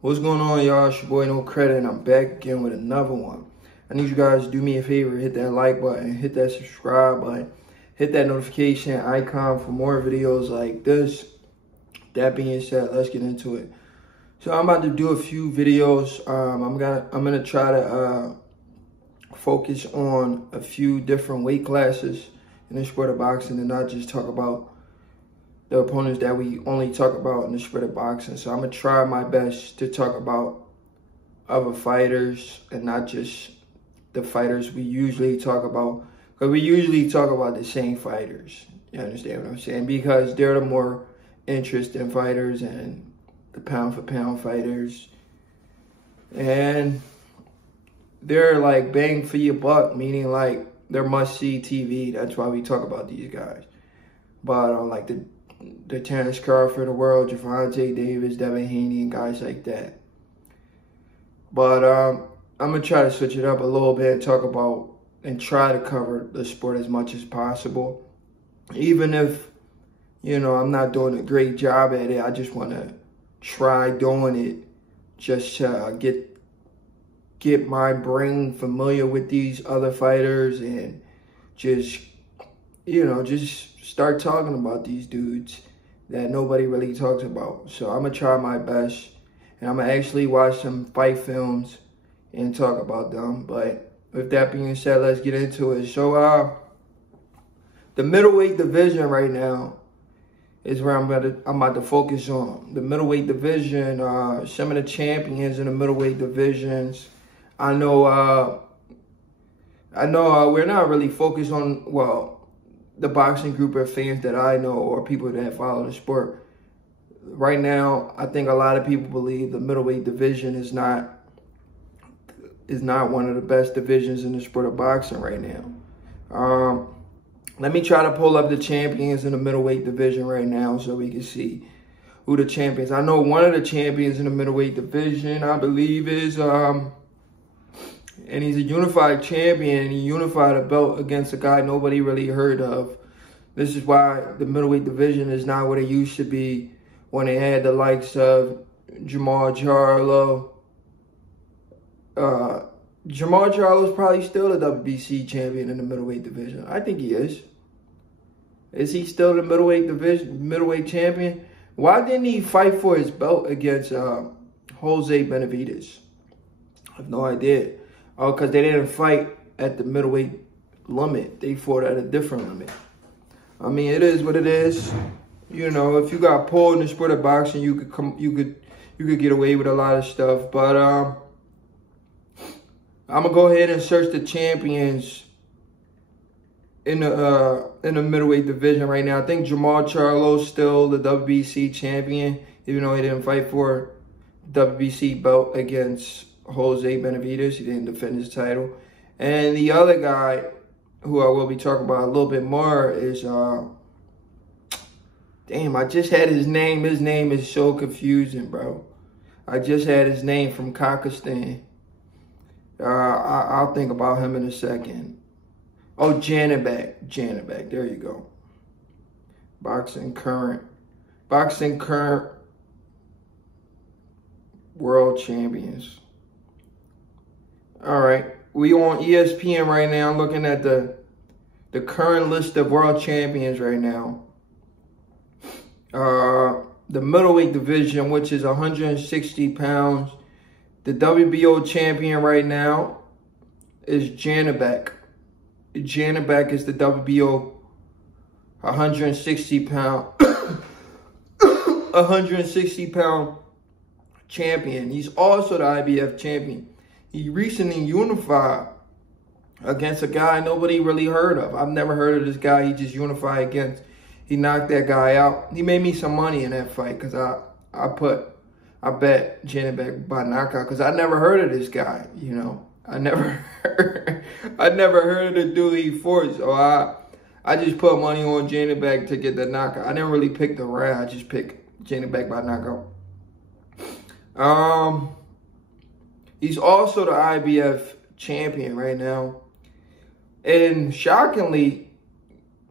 What's going on, y'all? It's your boy No Credit, and I'm back again with another one. I need you guys to do me a favor, hit that like button, hit that subscribe button, hit that notification icon for more videos like this. That being said, let's get into it. So I'm about to do a few videos. I'm gonna try to focus on a few different weight classes in the sport of boxing and not just talk about the opponents that we only talk about in the sport of boxing. So I'm gonna try my best to talk about other fighters and not just the fighters we usually talk about, because we usually talk about the same fighters. You understand what I'm saying? Because they're the more interesting fighters and the pound for pound fighters, and they're like bang for your buck, meaning like they're must see TV. That's why we talk about these guys. But like the Terrence Crawford of the world, Gervonta Davis, Devin Haney, and guys like that. But I'm going to try to switch it up a little bit and talk about and try to cover the sport as much as possible. Even if, you know, I'm not doing a great job at it, I just want to try doing it just to get my brain familiar with these other fighters and just, you know, just start talking about these dudes that nobody really talks about. So I'm going to try my best, and I'm going to actually watch some fight films and talk about them. But with that being said, let's get into it. So the middleweight division right now is where I'm about to focus on. The middleweight division, some of the champions in the middleweight divisions. I know we're not really focused on, well, the boxing group of fans that I know or people that follow the sport. Right now, I think a lot of people believe the middleweight division is not one of the best divisions in the sport of boxing right now. Let me try to pull up the champions in the middleweight division right now so we can see who the champions. I know one of the champions in the middleweight division, I believe, is and he's a unified champion. He unified a belt against a guy nobody really heard of. This is why the middleweight division is not what it used to be when they had the likes of Jamal Charlo. Jamal Charlo is probably still the WBC champion in the middleweight division. I think he is. Is he still the middleweight champion? Why didn't he fight for his belt against Jose Benavidez? I have no idea. Oh, because they didn't fight at the middleweight limit. They fought at a different limit. I mean, it is what it is. You know, if you got pulled in the sport of boxing, you could get away with a lot of stuff. But I'm gonna go ahead and search the champions in the middleweight division right now. I think Jamal Charlo's still the WBC champion, even though he didn't fight for WBC belt against Jose Benavidez. He didn't defend his title. And the other guy who I will be talking about a little bit more is, damn, I just had his name. His name is so confusing, bro. I just had his name from Kazakhstan. I'll think about him in a second. Oh, Janibek. There you go. Boxing current world champions. All right, we on ESPN right now. I'm looking at the current list of world champions right now. The middleweight division, which is 160 pounds. The WBO champion right now is Janibek. Janibek is the WBO 160 pound champion. He's also the IBF champion. He recently unified against a guy nobody really heard of. I've never heard of this guy. He just unified against. He knocked that guy out. He made me some money in that fight because I bet Janibek by knockout because I never heard of this guy. You know, I never heard of the dude he fought. So I just put money on Janibek to get the knockout. I didn't really pick the round. I just picked Janibek by knockout. He's also the IBF champion right now. And shockingly,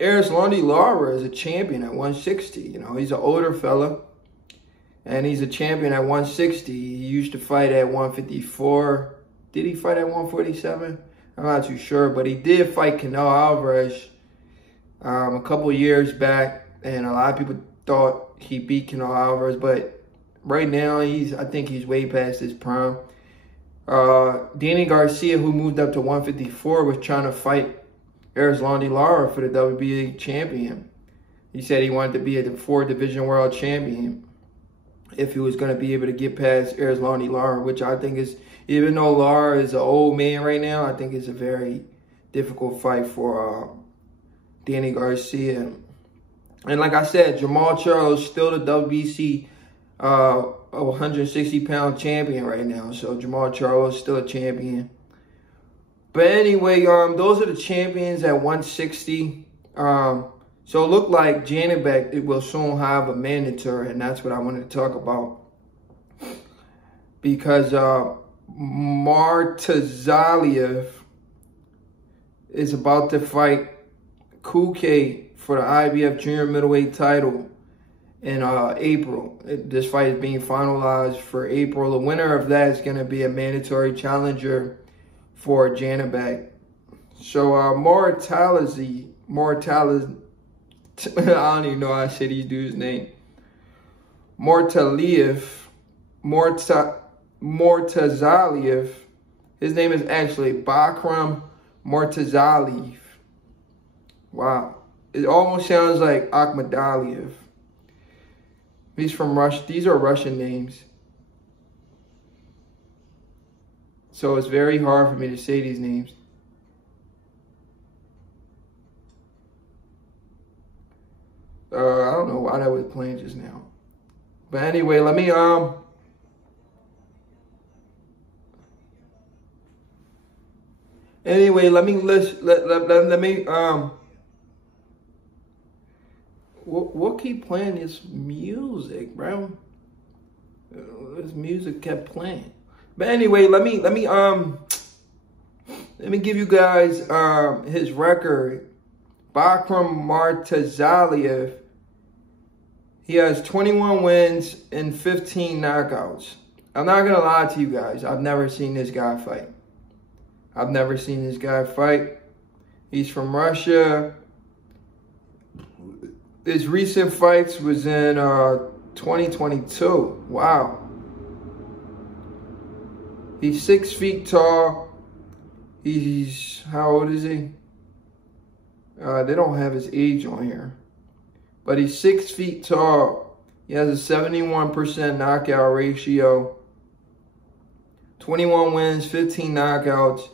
Erislandy Lara is a champion at 160. You know, he's an older fella. And he's a champion at 160. He used to fight at 154. Did he fight at 147? I'm not too sure, but he did fight Canelo Alvarez a couple years back, and a lot of people thought he beat Canelo Alvarez, but right now I think he's way past his prime. Danny Garcia, who moved up to 154, was trying to fight Erislandy Lara for the WBA champion. He said he wanted to be a 4-division world champion if he was going to be able to get past Erislandy Lara, which I think is, even though Lara is an old man right now, I think it's a very difficult fight for Danny Garcia. And like I said, Jamal Charlo is still the WBC 160-pound champion right now. So Jamal Charlo is still a champion. But anyway, those are the champions at 160. So it looked like Janibek, it will soon have a mandatory, and that's what I wanted to talk about. Because Murtazaliev is about to fight Culcay for the IBF junior middleweight title in April. This fight is being finalized for April. The winner of that is going to be a mandatory challenger for Janibek. So Murtazaliev, I don't even know how to say these dudes' name. Murtazaliev. His name is actually Bakram Murtazaliev. Wow. It almost sounds like Akhmadaliev. He's from Russia. These are Russian names. So it's very hard for me to say these names. I don't know why that was playing just now. But anyway, let me what keep playing this music, bro? This music kept playing. But anyway, let me give you guys his record. Bakram Murtazaliev. He has 21 wins and 15 knockouts. I'm not gonna lie to you guys. I've never seen this guy fight. He's from Russia. His recent fights was in 2022. Wow. He's 6 feet tall. He's, how old is he? They don't have his age on here. But he's 6 feet tall. He has a 71% knockout ratio. 21 wins, 15 knockouts.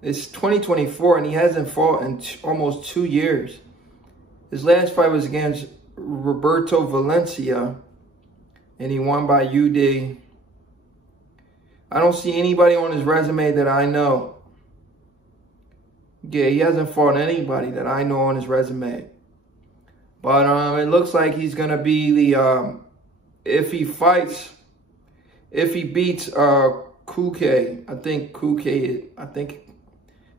It's 2024 and he hasn't fought in almost 2 years. His last fight was against Roberto Valencia, and he won by UD. I don't see anybody on his resume that I know. Yeah, he hasn't fought anybody that I know on his resume. But it looks like he's going to be the, if he beats Culcay, I think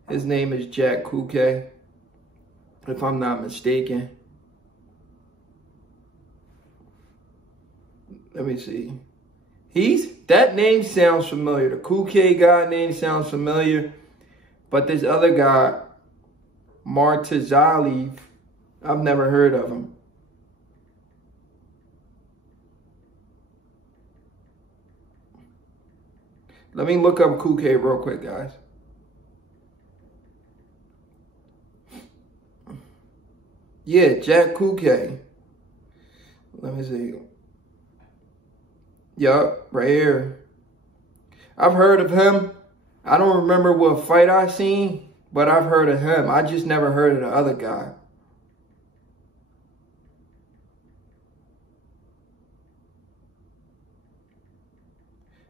his name is Jack Culcay, if I'm not mistaken. Let me see. That name sounds familiar. The Culcay guy name sounds familiar. But this other guy, Murtazaliev, I've never heard of him. Let me look up Culcay real quick, guys. Yeah, Jack Culcay. Let me see. Yup, right here. I've heard of him. I don't remember what fight I seen, but I've heard of him. I just never heard of the other guy.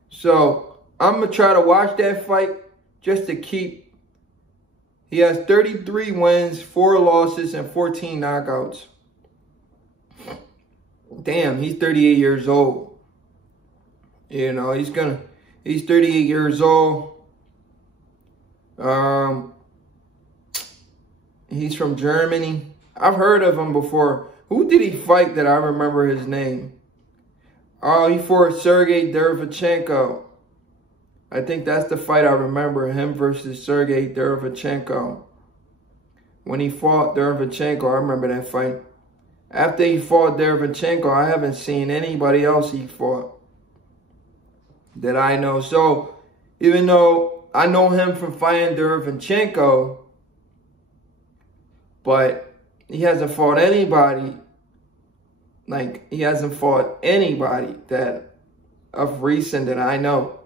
So I'm going to try to watch that fight just to keep. He has 33 wins, 4 losses, and 14 knockouts. Damn, he's 38 years old. You know, he's 38 years old. He's from Germany. I've heard of him before. Who did he fight that I remember his name? Oh, he fought Sergey Derevchenko. I think that's the fight I remember, him versus Sergey Derevchenko. When he fought Derevchenko, I remember that fight. After he fought Derevchenko, I haven't seen anybody else he fought that I know. So, even though I know him from fighting Derevchenko, but he hasn't fought anybody. Like, he hasn't fought anybody that of recent that I know.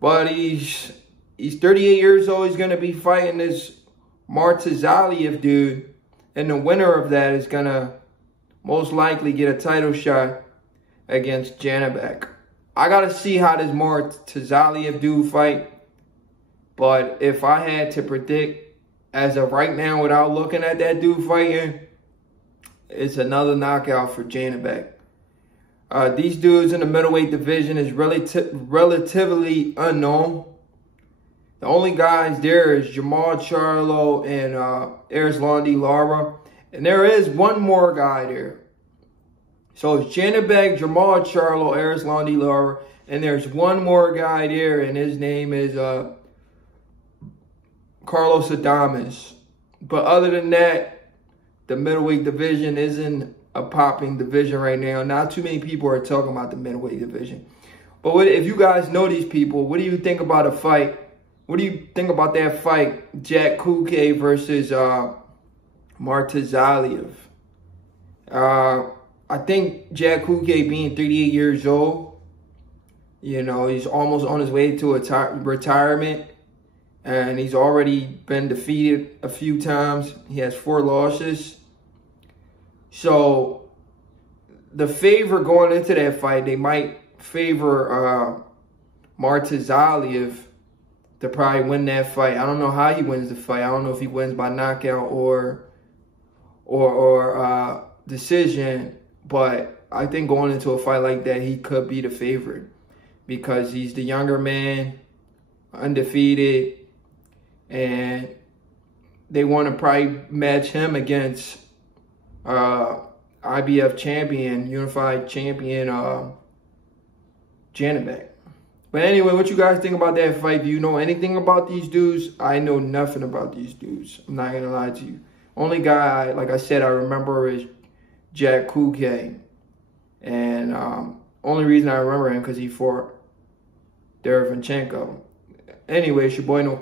But he's 38 years old. He's going to be fighting this Murtazaliev dude. And the winner of that is going to most likely get a title shot against Janibek. I got to see how this Murtazaliev dude fight. But if I had to predict as of right now without looking at that dude fighting, it's another knockout for Janibek. These dudes in the middleweight division is relatively unknown. The only guys there is Jamal Charlo and Erislandy Lara. And there is one more guy there. So it's Janibek, Jamal Charlo, Erislandy Lara. And there's one more guy there, and his name is Carlos Adames. But other than that, the middleweight division isn't a popping division right now. Not too many people are talking about the middleweight division. But if you guys know these people, what do you think about a fight? What do you think about that fight, Jack Culcay versus Murtazaliev? I think Jack Culcay, being 38 years old, you know, he's almost on his way to retirement. And he's already been defeated a few times. He has 4 losses. So, the favor going into that fight, they might favor Murtazaliev to probably win that fight. I don't know how he wins the fight. I don't know if he wins by knockout or decision. But I think going into a fight like that, he could be the favorite because he's the younger man, undefeated, and they want to probably match him against IBF champion, unified champion, Janibek. But anyway, what you guys think about that fight? Do you know anything about these dudes? I know nothing about these dudes. I'm not going to lie to you. Only guy, like I said, I remember is Jack Culcay. And only reason I remember him because he fought Derevchenko. Anyway, it's your boy No